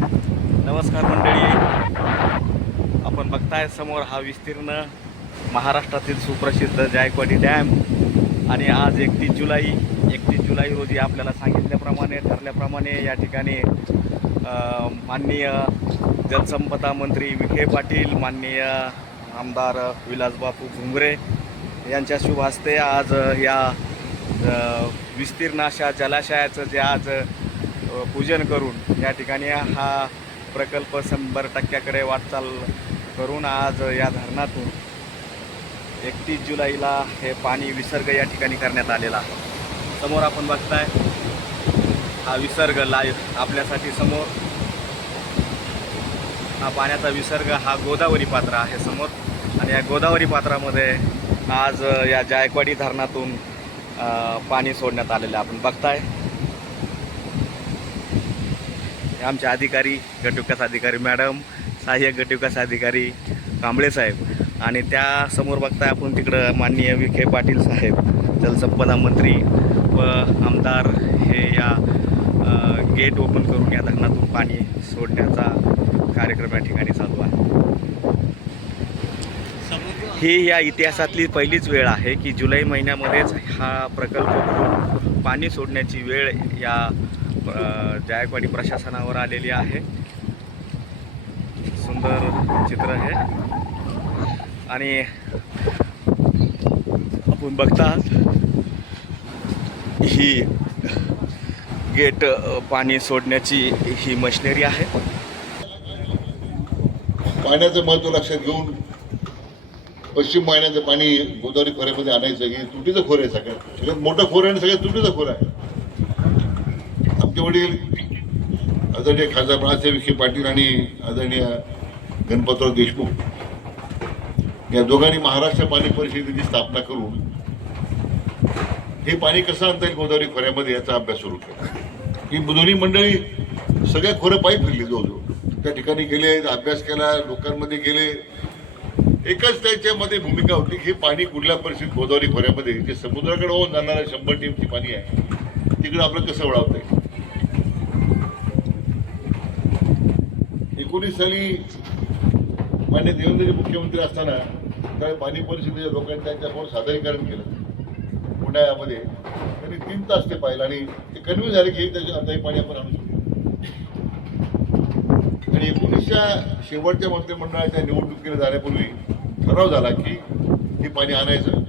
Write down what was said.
नमस्कार मंडळी. आपण बघताय समोर हा विस्तीर्ण महाराष्ट्रातील सुप्रसिद्ध जायकवाडी डॅम. आणि आज एकतीस जुलै एकतीस जुलै रोजी आपल्याला सांगितल्याप्रमाणे ठरल्याप्रमाणे या ठिकाणी माननीय जलसंपदा मंत्री विखे पाटील माननीय आमदार विलासबापू घुंगरे यांच्या शुभ हस्ते आज या विस्तीर्ण अशा जलाशयाचं जे आज पूजन करून या ठिकाणी हा प्रकल्प शंभर टक्क्याकडे वाटचाल करून आज या धरणातून एकतीस जुलैला हे पाणी विसर्ग या ठिकाणी करण्यात आलेला आहे. समोर आपण बघताय हा विसर्ग लाईव्ह आपल्यासाठी समोर. हा पाण्याचा विसर्ग हा गोदावरी पात्र आहे समोर. आणि या गोदावरी पात्रामध्ये आज या जायकवाडी धरणातून पाणी सोडण्यात आलेलं आपण बघताय हे आमचे अधिकारी गटविकास अधिकारी मॅडम सहाय्यक गटविकास अधिकारी कांबळे साहेब. आणि त्यासमोर बघताय आपण तिकडं माननीय विखे पाटील साहेब जलसंपदा मंत्री व आमदार हे या गेट ओपन करून या धरणातून पाणी सोडण्याचा कार्यक्रम या ठिकाणी चालू आहे. ही या इतिहासातली पहिलीच वेळ आहे की जुलै महिन्यामध्येच हा प्रकल्प पाणी सोडण्याची वेळ या जायकवाडी प्रशासनावर आलेली आहे. सुंदर चित्र हे. आणि आपण बघता ही गेट पाणी सोडण्याची ही मशिनरी आहे. पाण्याचं महत्त्व लक्षात घेऊन पश्चिम वाहिन्याचं पाणी गोदावरी खोऱ्यामध्ये आणायचं हे तुटीचं खोर आहे सगळ्यात सगळ्यात मोठं खोर आहे आणि सगळ्यात तुटीचं खोर आहे. आमचे वडील आदरणीय खासदार बाळासाहेब विखे पाटील आणि आदरणीय गणपतराव देशमुख या दोघांनी महाराष्ट्र पाणी परिषदेची स्थापना करून हे पाणी कसं आणता येईल गोदावरी खोऱ्यामध्ये याचा अभ्यास सुरू केला. ही दोन्ही मंडळी सगळ्या खोरं पायी फिरली जवळजवळ. त्या ठिकाणी गेले अभ्यास केला लोकांमध्ये गेले एकच त्याच्यामध्ये भूमिका होती की हे पाणी कुठल्या परिस्थितीत गोदावरी खोऱ्यामध्ये जे समुद्राकडे होऊन जाणारं शंभर टीमची पाणी आहे तिकडे आपलं कसं वळावता आहे एकोणीस साली मान्य देवेंद्रजी मुख्यमंत्री असताना त्या पाणी परिषदेच्या लोकांनी त्यांच्यासमोर सादरीकरण केलं. पुण्यामध्ये त्यांनी तीन तास ते पाहिलं आणि ते कन्व्हिन्स झाले की त्याच्या आता पाणी आपण आणू शकतो. आणि एकोणीसच्या शेवटच्या मंत्रिमंडळाच्या निवडणुकीला जाण्यापूर्वी ठराव झाला की हे पाणी आणायचं.